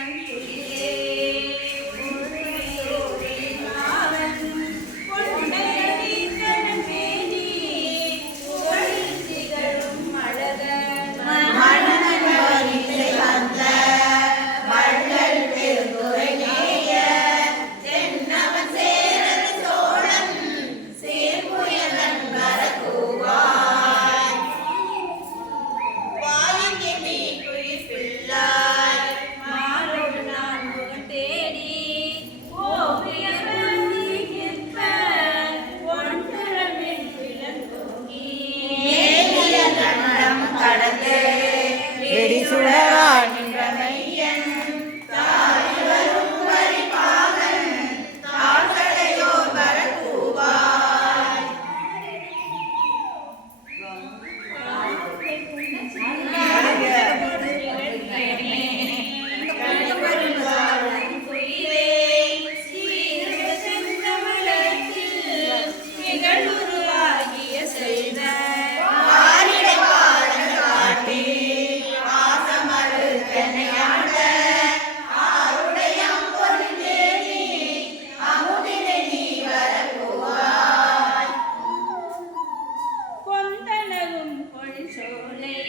Spanish છો